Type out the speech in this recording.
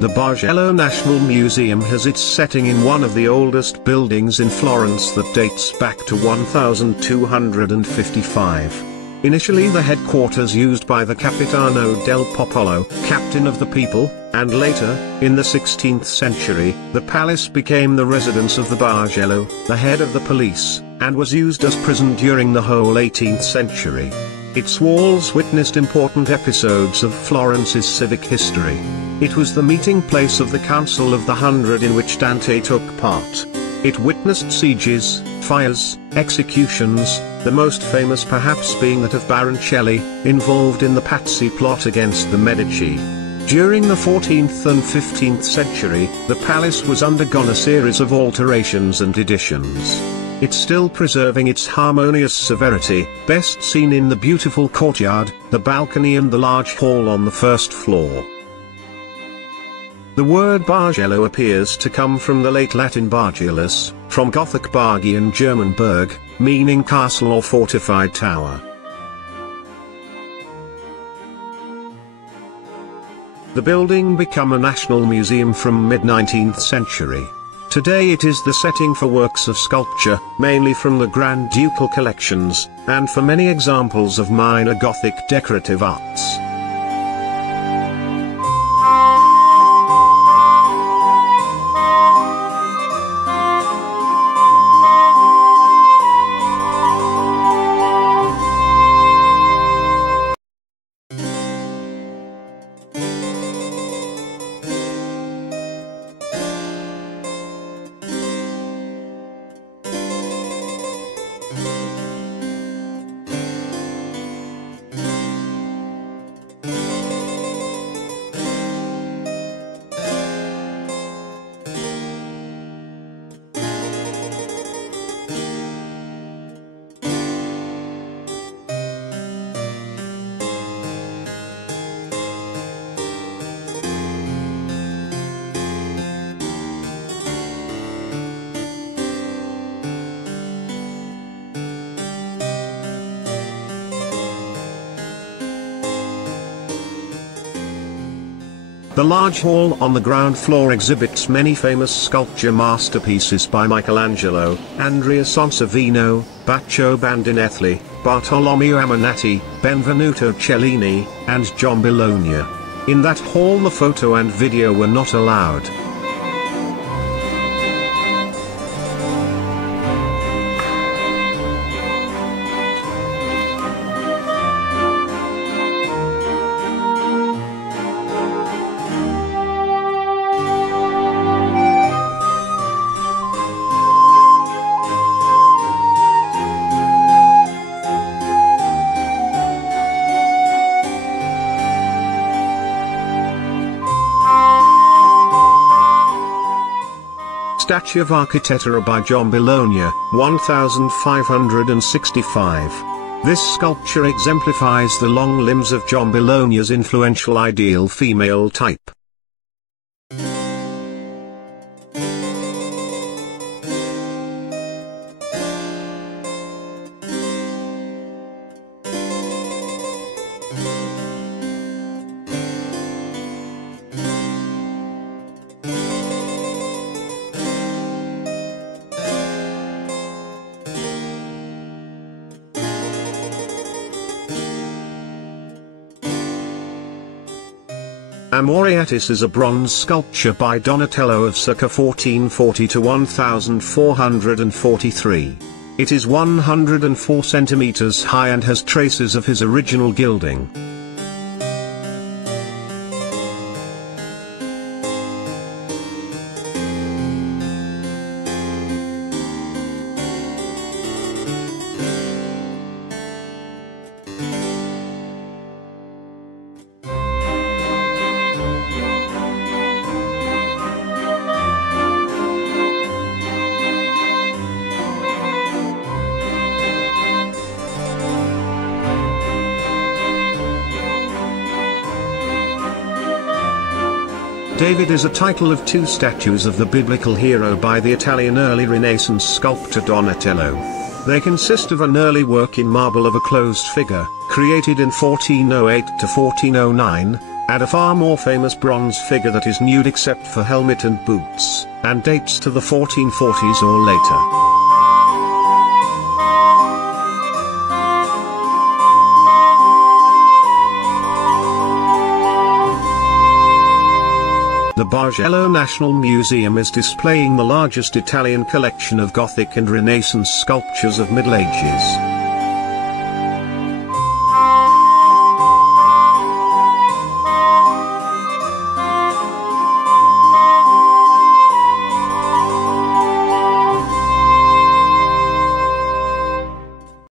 The Bargello National Museum has its setting in one of the oldest buildings in Florence that dates back to 1255. Initially the headquarters used by the Capitano del Popolo, captain of the people, and later, in the 16th century, the palace became the residence of the Bargello, the head of the police, and was used as prison during the whole 18th century. Its walls witnessed important episodes of Florence's civic history. It was the meeting place of the Council of the Hundred in which Dante took part. It witnessed sieges, fires, executions, the most famous perhaps being that of Baron Shelley, involved in the Pazzi plot against the Medici. During the 14th and 15th century, the palace was undergone a series of alterations and additions. It's still preserving its harmonious severity, best seen in the beautiful courtyard, the balcony and the large hall on the first floor. The word Bargello appears to come from the late Latin Bargellus, from Gothic Bargi and German Burg, meaning castle or fortified tower. The building became a national museum from mid-19th century. Today it is the setting for works of sculpture, mainly from the Grand Ducal collections, and for many examples of minor Gothic decorative arts. The large hall on the ground floor exhibits many famous sculpture masterpieces by Michelangelo, Andrea Sansovino, Baccio Bandinelli, Bartolomeo Ammanati, Benvenuto Cellini, and John Bologna. In that hall the photo and video were not allowed. Statue of Architecture by John Bologna, 1565. This sculpture exemplifies the long limbs of John Bologna's influential ideal female type. Amoriatis is a bronze sculpture by Donatello of circa 1440 to 1443. It is 104 centimeters high and has traces of his original gilding. David is a title of two statues of the biblical hero by the Italian early Renaissance sculptor Donatello. They consist of an early work in marble of a closed figure, created in 1408 to 1409, and a far more famous bronze figure that is nude except for helmet and boots, and dates to the 1440s or later. The Bargello National Museum is displaying the largest Italian collection of Gothic and Renaissance sculptures of Middle Ages.